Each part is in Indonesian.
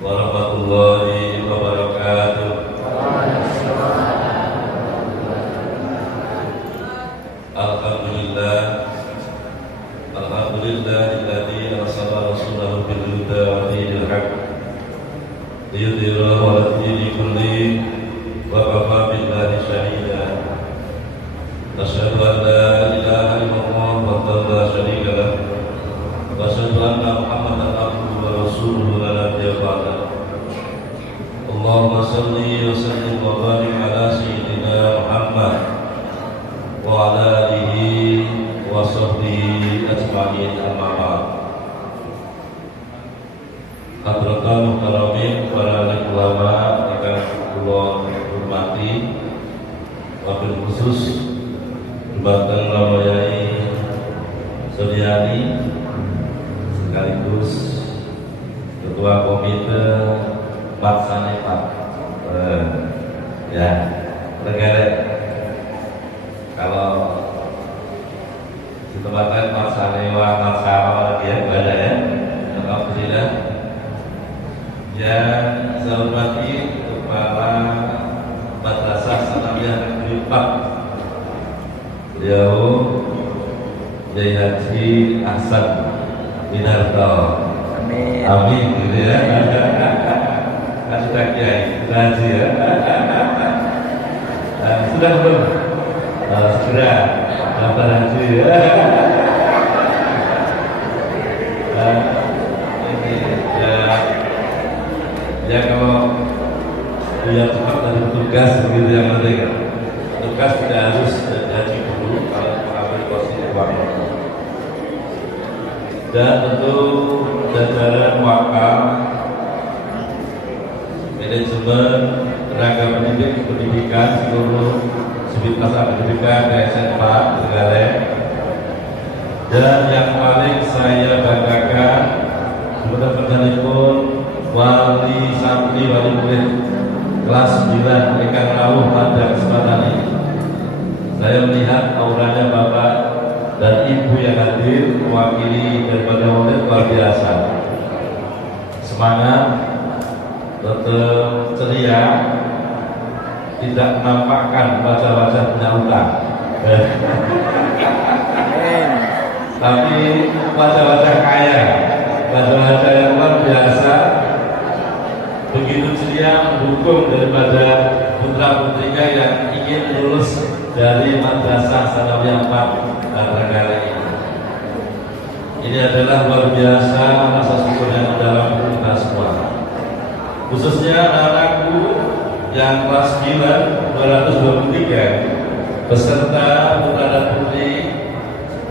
warahmatullahi wabarakatuh. Alhamdulillah, alhamdulillahilladzi arsala rasulahu bil huda wa dinil haq liyudhhirahu 'ala dini kulli wa kafa billahi shahida. Asyhadu an la ilaha illallah wahdahu la syarika lah wa asyhadu anna Muhammadan abduhu wa rasuluhu la nabiyya ba'dahu. Allahumma shalli wa sallim wa barik ala sayyidina Muhammad wa ala alihi wa sahbihi ajma'in, amma ba'd. Hadratul mukarramin, para ulama yang kula hormati, wabil khusus Batang Ramayai Suryani sekaligus Ketua Komite Maksanepat ya negara. Kalau di tempat lain Maksanewa, Maksara ya ada ya. Alhamdulillah. Yang saya hormati Kepala Madrasah Sanawiyah Negeri 4, beliau Kiai Haji Ahsan Winarto. Amin. Amin gitu ya. Kan sudah Kiai, sudah Haji ya. Sudah belum? Segera daftar haji ya. Ini ya kalau dia cepat dari tugas begitu yang penting. Tugas tidak harus haji dulu kalau mengambil posisi uang. Dan tentu jajaran wakaf, manajemen, tenaga pendidikan, seluruh sivitas pendidikan KSN 4 Trenggalek. Dan yang paling saya banggakan sebenarnya pun wali santri wali murid kelas 9 Ikan Rawuh pada kesempatan ini. Saya melihat auranya Bapak dan Ibu yang hadir mewakili daripada murid luar biasa. Semangat, tetap ceria, tidak menampakkan wajah-wajah punya utang. Tapi wajah-wajah kaya, wajah-wajah yang luar biasa, begitu ceria mendukung daripada putra-putrinya yang ingin lulus dari Madrasah Sanawiyah 4 Trenggalek ini. Ini adalah luar biasa rasa syukur yang dalam kita semua. Khususnya anak-anakku yang kelas 9 223 beserta putra dan putri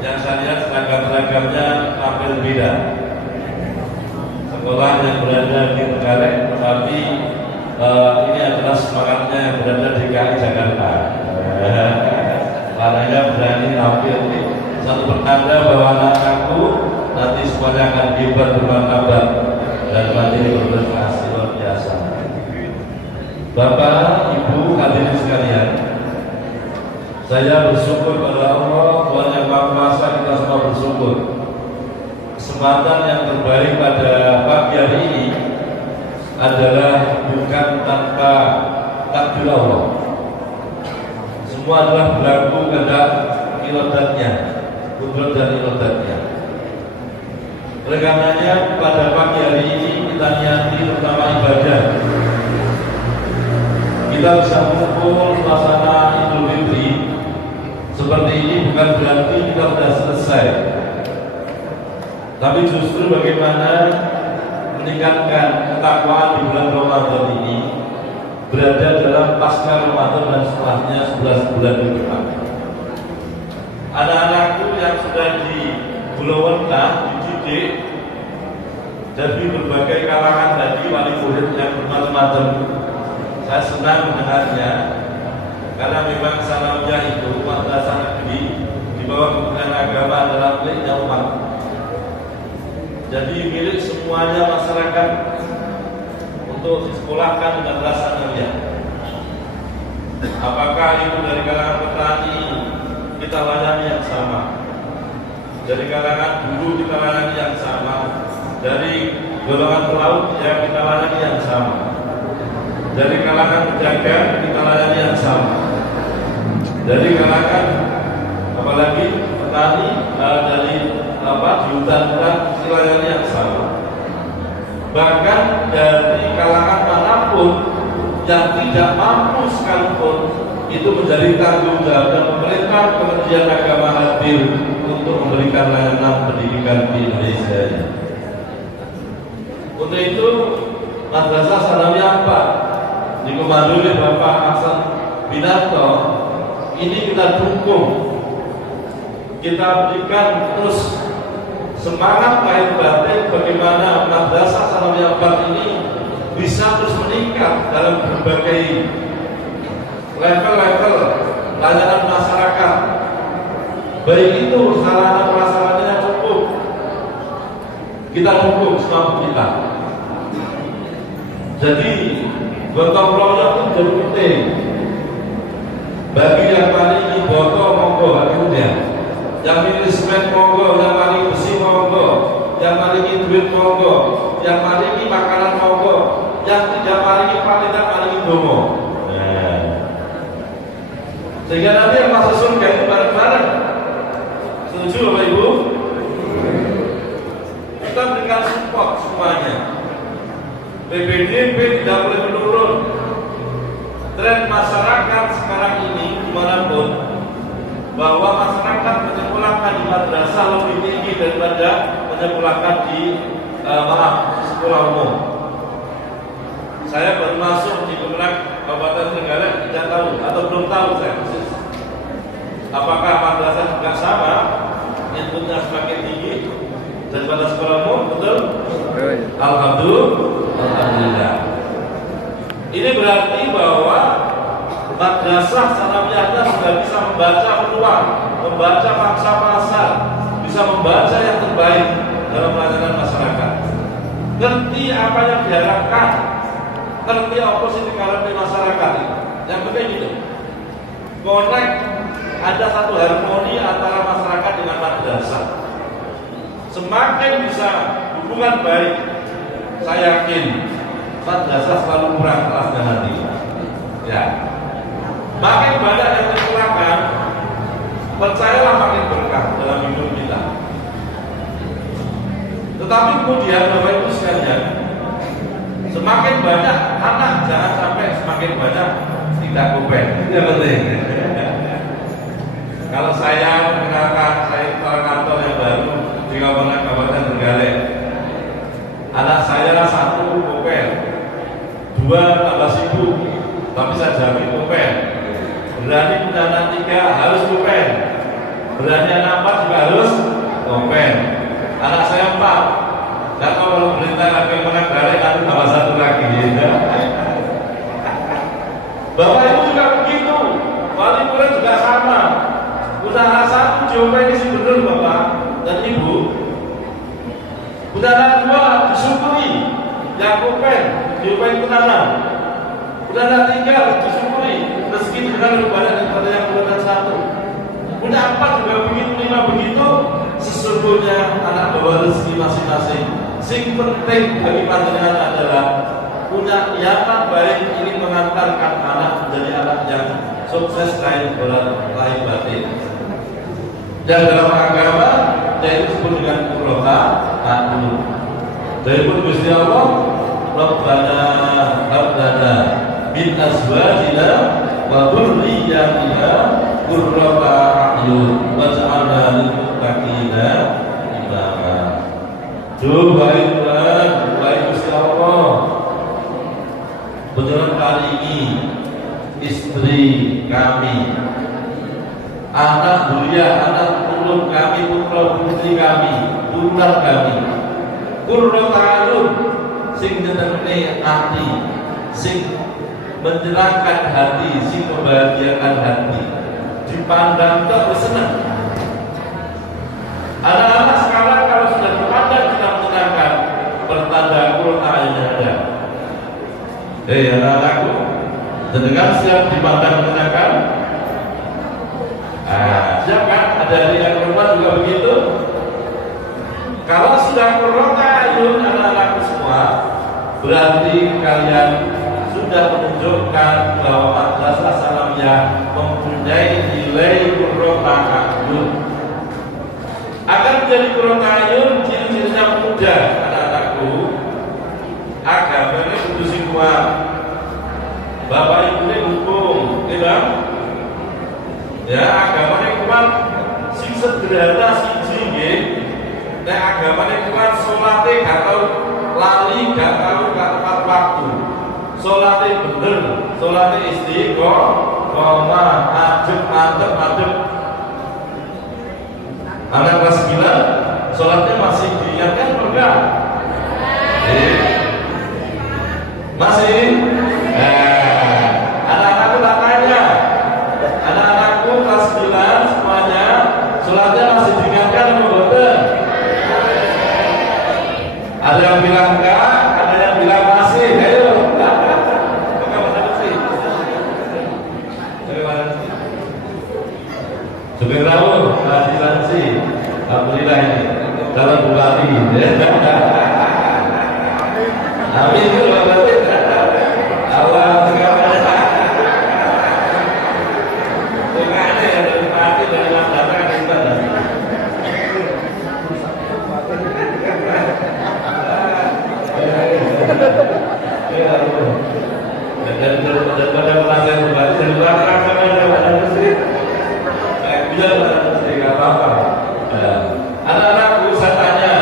yang saya lihat seragam-seragamnya tampil beda. Sekolah yang berada di Trenggalek, tetapi ini adalah semangatnya yang berada di DKI Jakarta. Karena berani tampil ini satu pertanda bahwa anak-anakku nanti semuanya akan hebat, bermartabat dan mandiri, berprestasi luar biasa. Bapak, Ibu, hadirin sekalian, saya bersyukur pada Allah, Tuhan yang Maha Kuasa, kita semua bersyukur. Kesempatan yang terbaik pada pagi hari ini adalah bukan tanpa takdir Allah. Semua adalah berlaku kehendak irodatnya, kudrat dan irodatnya. Oleh karenanya pada pagi hari ini kita niati terutama ibadah. Kita bisa mengumpul suasana Idul Fitri seperti ini bukan berarti kita sudah selesai. Tapi justru bagaimana meningkatkan ketakwaan di bulan Ramadan ini, berada dalam pasca Ramadan dan setelahnya 11 bulan ke depan. Anak-anakku yang sudah di Bulawentah, dididik dari berbagai kalangan tadi, wali murid yang bermacam-macam. Saya senang mendengarnya karena memang Sanawiyah itu madrasah negeri di bawah Kementerian Agama adalah miliknya umat. Jadi milik semuanya masyarakat untuk disekolahkan di madrasah Sanawiyah. Apakah itu dari kalangan petani, kita layani yang sama. Dari kalangan guru, kita layani yang sama. Dari golongan pelaut yang kita layani yang sama, dari kalangan pedagang kita layani yang sama, dari kalangan apalagi petani dari di hutan-hutan kita layani yang sama, bahkan dari kalangan manapun yang tidak mampu sekalipun itu menjadi tanggung jawab dan pemerintah Kementerian Agama hadir untuk memberikan layanan pendidikan di Indonesia. Untuk itu Madrasah Sanawiyah 4 dikomandoi oleh Bapak Hasan Binarto ini kita dukung, kita berikan terus semangat lahir batin bagaimana Madrasah Sanawiyah 4 ini bisa terus meningkat dalam berbagai level-level layanan masyarakat, baik itu sarana prasarannya cukup, kita dukung semampu kita. Jadi gotong royong itu jadi penting. Bagi yang paling botol monggo akhirnya, yang milih semen monggo, yang paling besi monggo, yang paling duit monggo, yang paling makanan monggo, yang tidak paling paling domo. Sehingga nanti yang masuk surga itu bareng-bareng. Setuju Bapak Ibu? Kita berikan support semuanya. PPDB tidak boleh menurun. Tren masyarakat sekarang ini dimanapun, bahwa masyarakat menyekolahkan di madrasah lebih tinggi daripada menyekolahkan di sekolah umum. Saya baru masuk di Kemenang Kabupaten Trenggalek, tidak tahu atau belum tahu saya persis. Apakah madrasah juga sama, inputnya semakin tinggi daripada sekolah umum? Betul? Alhamdulillah. Ini berarti bahwa Madrasah Sanawiyah sudah bisa membaca peluang, membaca pangsa pasar, bisa membaca yang terbaik dalam pelayanan masyarakat. Ngerti apa yang diharapkan, ngerti oposisi di masyarakat ini. Yang penting itu connect, ada satu harmoni antara masyarakat dengan madrasah. Semakin bisa hubungan baik, saya yakin madrasah selalu kurang kelasnya nanti. Ya, makin banyak yang dikurangkan, percayalah makin berkah dalam hidup kita. Tetapi kemudian Bapak Ibu sekalian, semakin banyak anak, jangan sampai semakin banyak tidak kompen. Itu yang penting. Kalau saya mengenalkan saya kepala kantor yang baru di Kabupaten Trenggalek, anak saya 1 kompen, 2 tambah sibuk, tapi saya jamin kompen. Berani punya anak 3 harus kompen, berani anak 4 juga harus kompen. Anak saya 4, dan kalau pemerintah lagi mengenalkan nanti tambah 1 lagi. Bapak Ibu juga begitu, wali murid juga sama. Usaha 1 diopeni sih bener Bapak dan Ibu. Usaha 2 disyukuri, yang kompen diopeni tenanan. Usaha 3 disyukuri, rezeki dengan lebih banyak daripada yang urutan 1. Udah 4 juga begitu, 5 begitu. Sesungguhnya anak bawa rezeki masing-masing. Sing penting bagi panjenengan adalah punya niatan baik ingin mengantarkan anak menjadi anak yang sukses lahir batin. Dan dalam agama yaitu disebut dengan qurrata a'yun. Dari pun Gusti Allah, Rabbana hab lana min azwajina wa dzurriyyatina qurrata a'yun waj'alna lil muttaqina imama. Baik Tuhan, baik Gusti Allah. Beneran kali ini istri kami, anak belia, anak pulung kami, putra putri kami, turunan kami, qurrata a'yun, sing nyenengke hati, sing menyenangkan hati, sing membahagiakan hati, dipandang tak senang. Anak-anak sekarang kalau sudah dipandang tidak menyenangkan, pertanda qurrata a'yun ada. Anak-anakku, dengan siap dipandang menyenangkan. Siap kan? Ada yang perempuan juga begitu. Kalau sudah qurrata a'yun anak-anakku semua, berarti kalian sudah menunjukkan bahwa madrasah Salamiyah mempunyai nilai qurrata'ayun. Akan menjadi qurrata'ayun, ciri-cirinya mudah. Anak-anakku, agamanya kudu sing kuat. Bapak ibu ini hukum, tidak? Ya, agamanya kuat, sing sederhana siji nggih. Nek agamanya kuat, salate gak tau lali, gak tau tepat waktu. Salate bener, salate istiqomah, adem. Anak kelas 9, salatnya masih diingatkan enggak? Masih? Anak-anakku tak tanya. Anak-anakku kelas 9 semuanya salatnya masih diingatkan atau betul? Ada yang bilang enggak, ada yang bilang masih. Ayo. Supir tahu, Sansi, alhamdulillah ini dalam bupati. Amin. Allah segala ada yang dari bupati dari Lamdata kan kita ada. Dan daripada merasa bupati dari belakang sama ada musik. Tidak apa-apa. Anak-anakku saya tanya,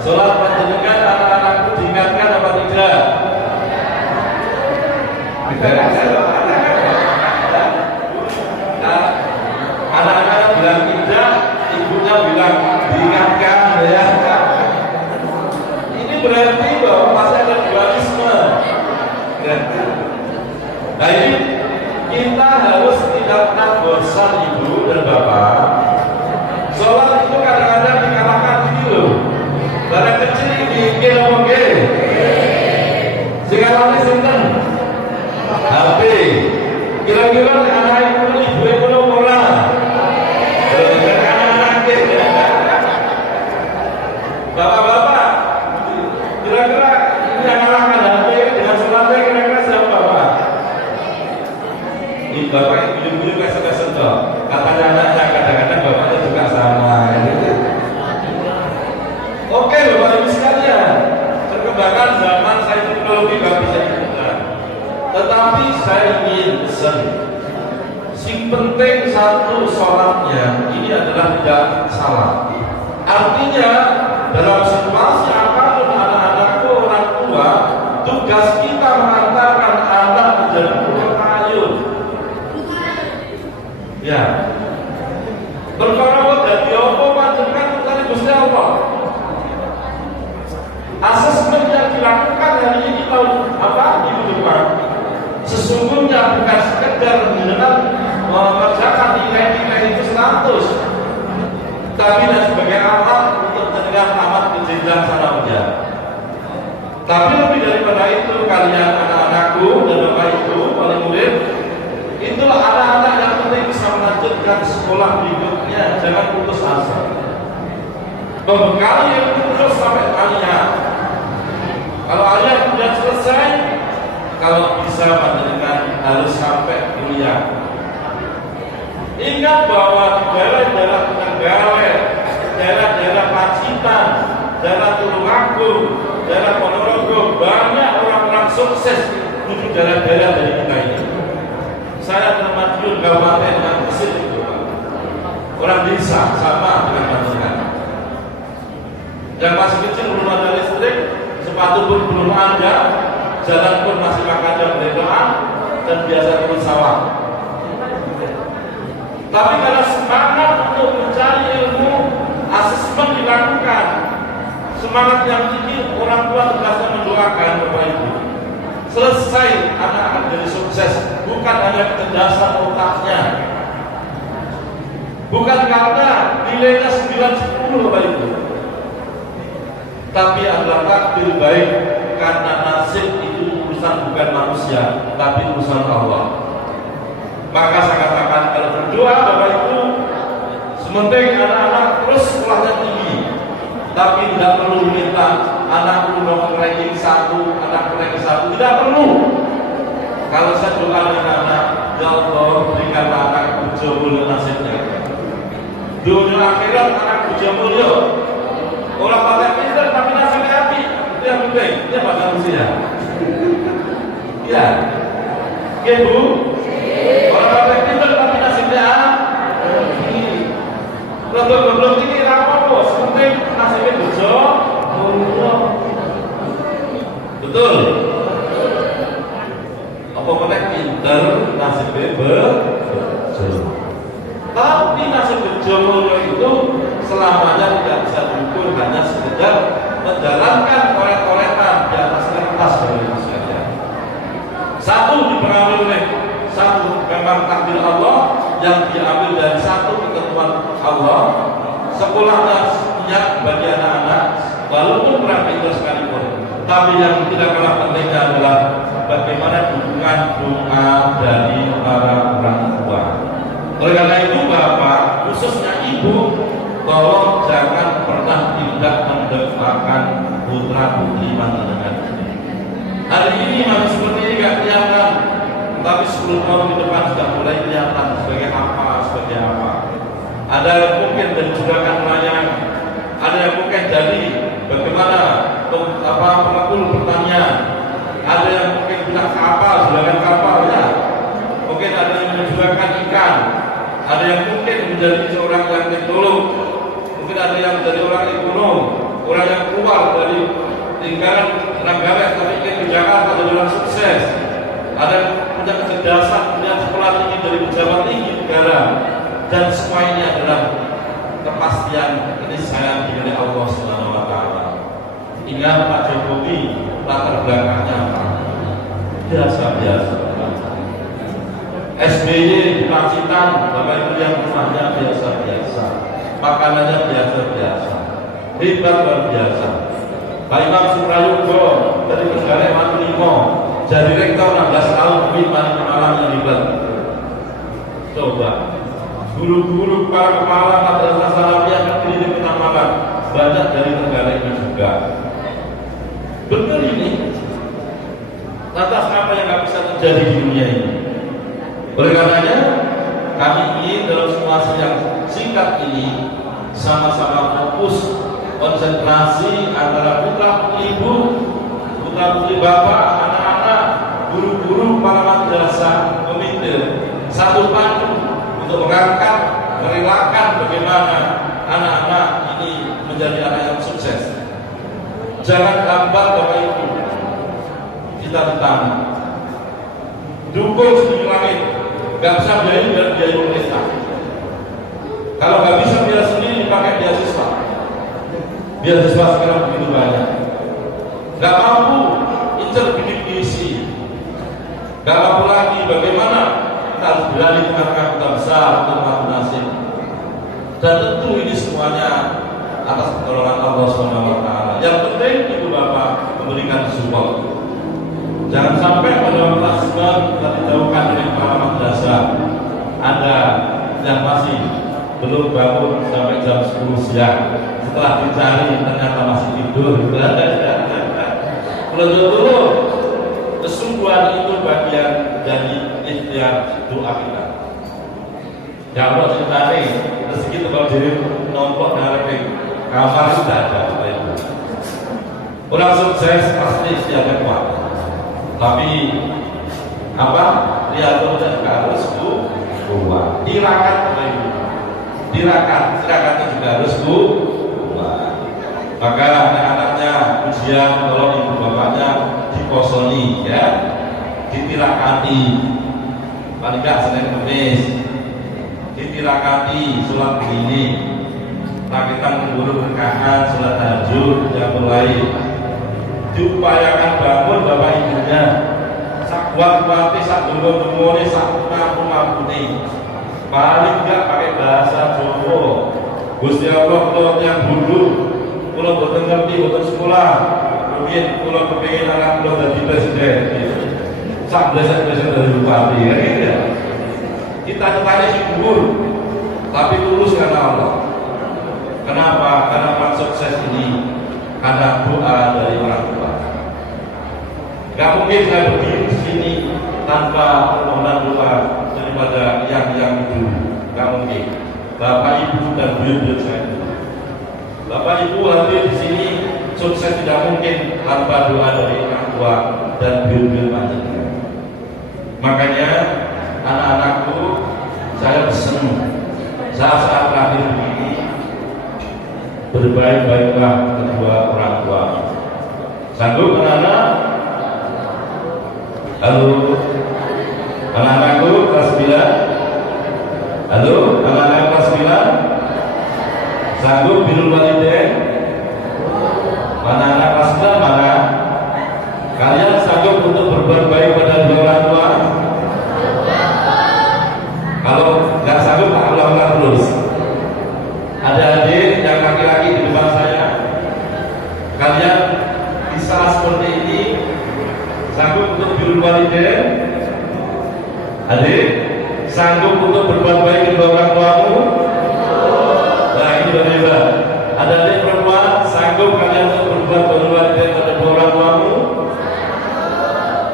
sholat panjenengan anak-anakku diingatkan apa tidak? Anak-anak bilang tidak, ibunya bilang diingatkan ya. Ini berarti bahwa masih ada dualisme. Nah ini kita harus tidak pernah bosan ibu dan bapak. Sholat itu kadang-kadang dikalahkan dulu. Barang kecil ini kira oke. Sekarang ini sinten HP. Kira-kira anak ibu itu orang. Bapak-bapak, kira-kira ini yang kalahkan HP dengan sholatnya kira-kira siapa Pak? Ini bapak bulu-bulu kesel-kesel toh. Katanya anaknya kadang-kadang bapaknya juga sama. Oke bapak ibu sekalian, perkembangan zaman saya teknologi gak bisa ikutan. Tetapi saya ingin pesan, sing penting satu sholatnya ini adalah tidak salah. Artinya dalam situasi apapun anak-anakku orang tua, tugas kita mengantarkan anak menjadi qurrata'ayun. Ya, berkorban dari apa panjenengan dari Gusti Allah. Asesmen yang dilakukan hari ini tahun apa minggu depan, sesungguhnya bukan sekedar mengerjakan nilai-nilai itu 100, tapi dan sebagai alat untuk mendengar tamat ke jenjang sanawiyah. Tapi lebih daripada itu, kalian anak-anakku dan bapak ibu, oleh murid, itulah anak-anak yang penting bisa melanjutkan sekolah berikutnya. Jangan putus asa. Membekali yang terus sampai alia. Kalau alia sudah selesai, kalau bisa panjenengan harus sampai kuliah. Ingat bahwa di daerah-daerah Trenggalek, daerah-daerah Pacitan, daerah Tulungagung, daerah Ponorogo, banyak orang-orang sukses menuju daerah-daerah dari kita ini. Saya adalah Madiun Kabupaten yang kecil itu, orang desa sama dengan panjenengan. Yang masih kecil belum ada listrik, sepatu pun belum ada, jalan pun masih makadam berdoa dan biasa turun sawah. Tapi karena semangat untuk mencari ilmu, asesmen dilakukan, semangat yang tinggi, orang tua tugasnya mendoakan Bapak Ibu. Selesai anak akan jadi sukses, bukan hanya kecerdasan otaknya, bukan karena nilainya 9-10 Bapak Ibu, tapi adalah takdir baik, karena nasib itu urusan bukan manusia, tapi urusan Allah. Maka saya katakan, kalau berdoa Bapak Ibu, sementing anak-anak terus sekolahnya tinggi, tapi tidak perlu minta anak nomor ranking 1, tidak perlu. Kalau saya doa dengan anak, ya Allah berikan anak bojo mulia nasibnya. Dunia akhirat anak bojo mulia. Orang pakai pinter tapi nasibnya api. Itu yang penting. Itu yang manusia. Ya, ya Bu. Orang pakai pinter tapi nasibnya api. Belum ini apa-apa. Sepenting nasibnya bojo mulia. Betul. Apa kena pinter nasibnya bejo. Tapi nasib bejo mulia itu selamanya tidak bisa diukur hanya sekedar menjalankan korek-korekan di atas kertas dari manusia. Satu dipengaruhi oleh satu memang takdir Allah yang diambil dari satu ketentuan Allah. Sekolahnya minyak bagi anak-anak walaupun kurang pintar sekalipun. Tapi yang tidak kalah pentingnya adalah bagaimana dukungan doa dari para orang tua. Oleh karena itu Bapak, khususnya Ibu, tolong jangan pernah tidak mendekatkan putra putri panjenengan. Hari ini masih seperti ini gak kelihatan, tapi 10 tahun ke depan sudah mulai kelihatan sebagai apa. Ada yang mungkin dan juga akan melayani, ada yang mungkin jadi bagaimana pengepul pertanian, ada yang mungkin punya kapal, juragan kapal ya, mungkin ada yang menjualkan ikan, ada yang mungkin menjadi seorang yang teknolog, mungkin ada yang menjadi orang ekonom, orang yang keluar dari lingkaran negara tapi ingin ke Jakarta jadi orang sukses, ada yang punya kecerdasan, punya sekolah tinggi dari pejabat tinggi negara, dan semua ini adalah kepastian ini saya diberi Allah Subhanahu Wa Taala. Ingat Pak Jokowi latar belakangnya apa? Biasa-biasa. SBY di Pacitan, Bapak Ibu yang rumahnya biasa-biasa, makanannya biasa-biasa, hebat luar biasa. Pak Imam Suprayogo dari Negara Manulimo jadi rektor 16 tahun di Malang yang hebat. Coba guru-guru para kepala madrasah salafiyah negeri di Kota Malang banyak dari negara ini juga. Betul ini. Lantas apa yang nggak bisa terjadi di dunia ini? Oleh karenanya kami ingin dalam situasi yang singkat ini sama-sama fokus konsentrasi antara putra putri ibu, putra putri bapak, anak-anak, guru-guru, para madrasah, komite satu padu untuk mengangkat, merelakan bagaimana anak-anak ini menjadi anak yang sukses. Jangan gambar Bapak Ibu cita-cita, dukung sedikit langit, gak bisa biaya pemerintah. Kalau gak bisa biaya sendiri dipakai beasiswa sekarang begitu banyak. Gak mampu incer bidik diisi, gak mampu lagi bagaimana kita harus beralih ke kota besar untuk melakukan nasib. Dan tentu ini semuanya atas pertolongan Allah SWT. Yang penting Ibu Bapak memberikan support. Jangan sampai pada waktu kita dijauhkan dari para madrasah. Ada yang masih belum bangun sampai jam 10 siang. Setelah dicari ternyata masih tidur. Dulu kesungguhan itu bagian dari ikhtiar doa kita. Ya Allah ceritanya rezeki kalau diri nombok dari kamar sudah ada. Orang sukses pasti siapa kuat. Tapi apa? Dia juga harus kuat. Tirakat itu juga harus kuat. Maka anak-anaknya ujian kalau ibu bapaknya dikosoni ya, ditirakati. Paling nggak Senin Kamis ditirakati sholat ini, rakitan guru berkahan sholat tahajud yang mulai diupayakan bangun bapak ibunya sak kuat-kuati, sak dulu-dulu, sak ngampuni paling enggak pakai bahasa Jawa. Gusti Allah kalau yang dulu kalau boten ngerti, boten sekolah mungkin kalau kepingin anak kalau jadi presiden sak presiden dari bupati ya gitu ya. Kita cetanya syukur tapi tulus karena Allah. Kenapa? Karena sukses ini karena doa dari orang tua. Gak mungkin saya berdiri di sini tanpa permohonan doa daripada yang itu. Gak mungkin. Bapak Ibu dan buyut-buyut saya. Bapak Ibu hadir di sini sukses tidak mungkin tanpa doa dari orang tua dan buyut-buyut panjenengan. Makanya anak-anakku, saya bersenang saat terakhir ini berbaik-baiklah kedua orang tua. Sanggup anak-anak? Halo, anak-anakku kelas 9. Halo, anak-anak kelas 9. Sanggup birrul walidain? Mana anak kelas 9 mana? Kalian sanggup untuk berbuat baik pada dua orang tua? Kalau nggak sanggup, ulang-ulang terus. Ada adik yang laki-laki di depan saya. Kalian bisa seperti ini, sanggup untuk birrul walidain? Adik, sanggup untuk berbuat baik kepada orang tuamu? Nah, ini benar. Ada adik perempuan, sanggup kalian untuk berbuat birrul walidain kepada orang tuamu?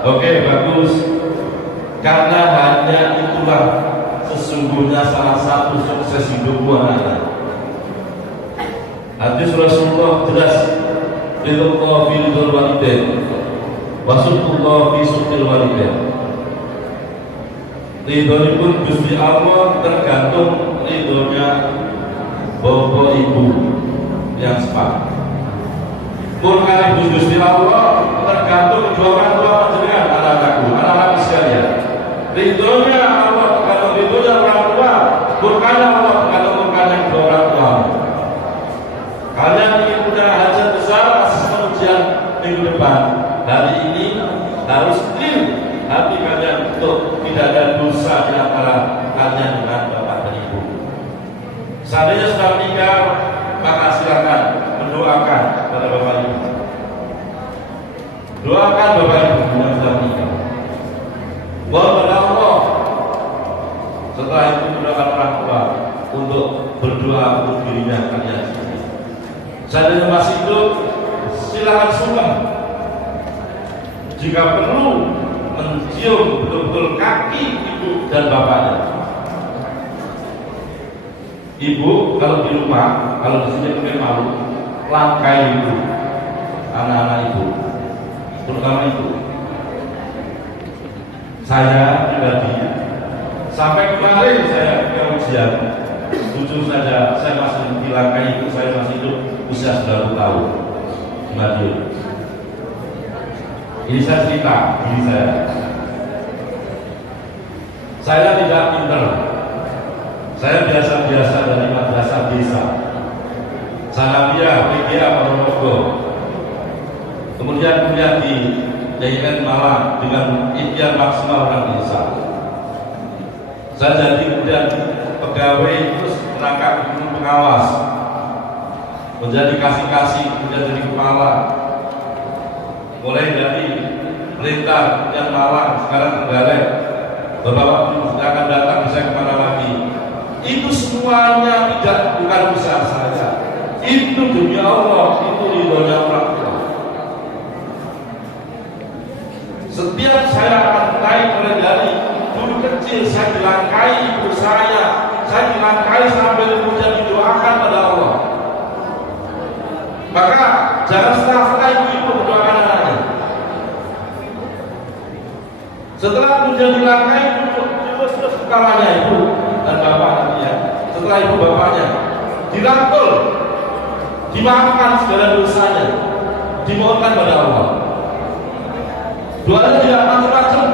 Oke, bagus. Karena hanya itulah sesungguhnya salah satu sukses hidupmu anak-anak. Hadis Rasulullah jelas, ridho fi ridhil walidain wa sukhtullah fi sukhtil walidain. Ridhonipun Gusti Allah tergantung ridhonya bapak ibu yang sepakat. Murkane Gusti Allah tergantung kedua orang tua panjenengan anak-anakku, anak-anak sekalian. Ridhonya Allah tergantung ridhonya orang tua, murkane Allah tergantung murkane kedua orang tua. Kalian ingin punya hajat besar, asisten ujian minggu depan. Hari ini harus clear hati kalian untuk tidak ada dosa di antara kalian dengan bapak dan ibu. Seandainya sudah menikah, maka silakan mendoakan kepada bapak ibu. Doakan bapak ibu yang sudah menikah. Mohon Allah. Setelah itu mendoakan orang tua untuk berdoa untuk dirinya kalian sendiri. Seandainya masih hidup, silakan sungkem. Jika perlu mencium betul-betul kaki ibu dan bapaknya. Ibu kalau di rumah, kalau di sini mungkin malu, langkai ibu, anak-anak ibu, terutama ibu. Saya pribadi sampai kemarin saya ke ujian, jujur saja saya masih dilangkai ibu, saya masih hidup usia 90 tahun di Madiun. Ini saya cerita diri saya. Saya tidak pintar. Saya biasa-biasa dari madrasah desa. Sanawiyah, PGA, Ponorogo. Kemudian kuliah di YIN Malang dengan impian maksimal orang desa. Saya jadi kemudian pegawai terus merangkap guru pengawas, menjadi kasih-kasih, kemudian jadi kepala. Mulai dari perintah, kemudian Malang, sekarang Trenggalek. Beberapa waktu akan datang bisa kemana lagi. Itu semuanya bukan usaha saya. Itu demi Allah, itu ridhonya orang tua. Setiap saya akan naik mulai dari dulu kecil, saya dilangkai ibu saya dilangkai sampai kemudian didoakan pada Allah. Maka jangan setengah-setengah ibu mendoakan anaknya. Setelah kemudian dilangkai, terus kepalanya ibu dan bapak nantinya. Setelah ibu bapaknya dirangkul, dimaafkan segala dosanya, dimohonkan pada Allah. Doanya tidak macam-macam.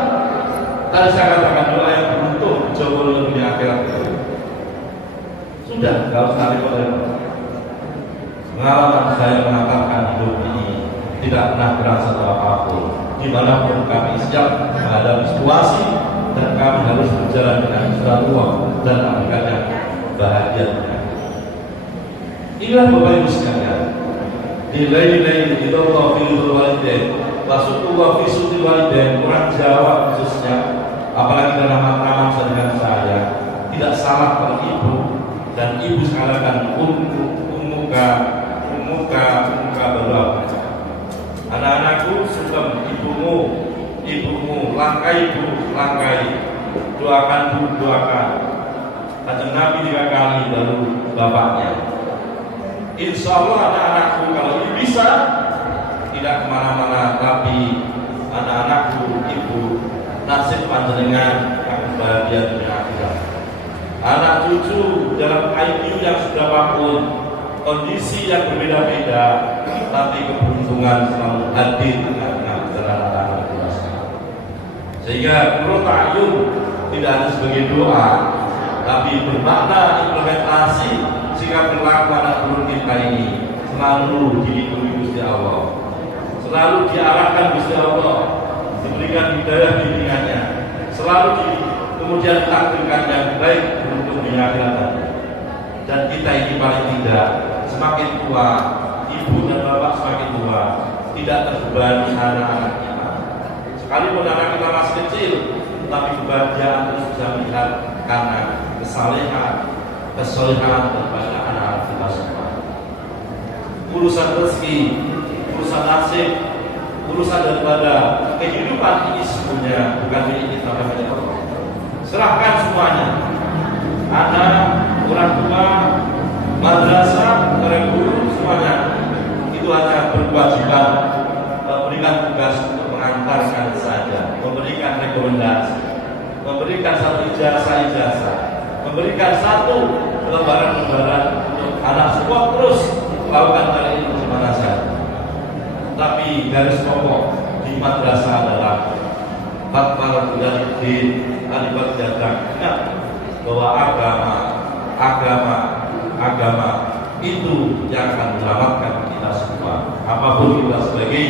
Tadi saya katakan doa yang beruntung jauh lebih akhirat. Sudah, kalau sekali pengalaman saya mengatakan hidup ini tidak pernah berasa apapun. Dimanapun kami siap menghadapi situasi dan kami harus berjalan dengan Rasulullah dan Amerikanya bahagia. Inilah Bapak Ibu sekalian. Nilai-nilai itu Allah fi'il walidain, Rasulullah fi sutil walidain. Orang Jawa khususnya, apalagi dalam masa dengan saya, tidak salah kalau ibu dan ibu sekalian umuka berdoa. Anak-anakku, sungkem ibumu langkai bu, langkai, doakan bu, doakan. Kanjeng Nabi 3 kali, baru bapaknya. Insya Allah anak-anakku kalau ini bisa tidak kemana-mana, tapi anak-anakku, ibu, nasib panjenengan akan bahagia dunia akhirat. Anak cucu dalam IQ yang sudah apapun, kondisi yang berbeda-beda, tapi keberuntungan selalu hadir di tengah-tengah anak-anak dewasa. Sehingga Qurratu A'yun tidak hanya sebagai doa, tapi bermakna implementasi sikap berlaku anak turun kita ini selalu dilindungi Gusti Allah, selalu diarahkan Gusti Allah, diberikan hidayah bimbingannya, selalu kemudian takdirkan yang baik untuk dunia akhirat. Dan kita ini paling tidak semakin tua, ibu dan bapak semakin tua, tidak terbebani anak-anak kita. Sekalipun anak kita masih kecil, tapi kebahagiaan terus bisa melihat karena kesolehan daripada anak-anak kita semua. Urusan rezeki, urusan nasib, urusan daripada kehidupan ini semuanya bukan milik kita, tapi Allah. Serahkan semuanya. Anak, orang tua, madrasah, orang guru, semuanya itu hanya berkewajiban memberikan tugas untuk mengantarkan saja, memberikan rekomendasi, memberikan satu ijazah, memberikan satu lembaran-lembaran untuk anak semua terus melakukan hal ini di mana saja. Tapi garis pokok di madrasah adalah fatwa dari din alibat jadang. Ingat bahwa agama itu yang akan menyelamatkan kita semua. Apapun kita sebagai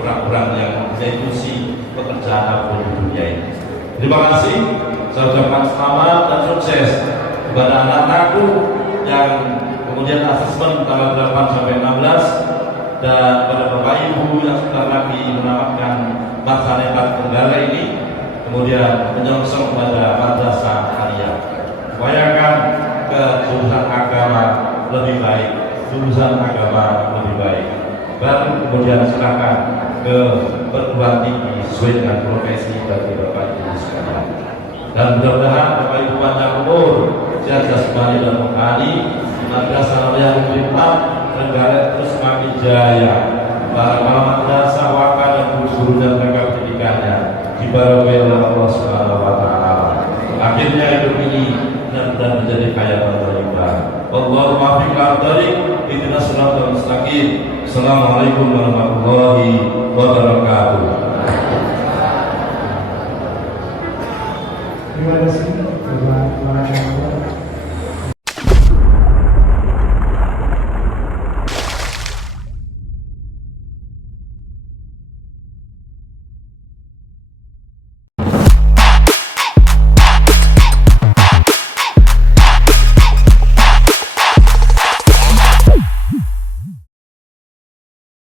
orang-orang yang mengeksekusi pekerjaan apapun di dunia ini. Terima kasih. Saya ucapkan selamat dan sukses kepada anak-anakku yang kemudian asesmen tanggal 8 sampai 16, dan pada Bapak Ibu yang sudah lagi menamatkan masa nekat kendala ini, kemudian menyongsong kepada madrasah aliyah. Upayakan ke jurusan agama lebih baik, jurusan agama lebih baik. Baru kemudian silakan ke perguruan tinggi sesuai dengan profesi bagi Bapak Ibu sekalian. Dan mudah-mudahan Bapak Ibu panjang umur, sehat jasmani dan rohani, madrasah yang berlimpah negara terus semakin jaya. Para madrasah wakaf dan guru-guru dan tenaga pendidikannya diberkahi oleh Allah Subhanahu wa taala. Akhirnya hidup ini benar-benar menjadi kaya berlimpah. Wallahu muwaffiq ila thariq, ihdinas siratal mustaqim. Assalamualaikum warahmatullahi wabarakatuh. Terima kasih.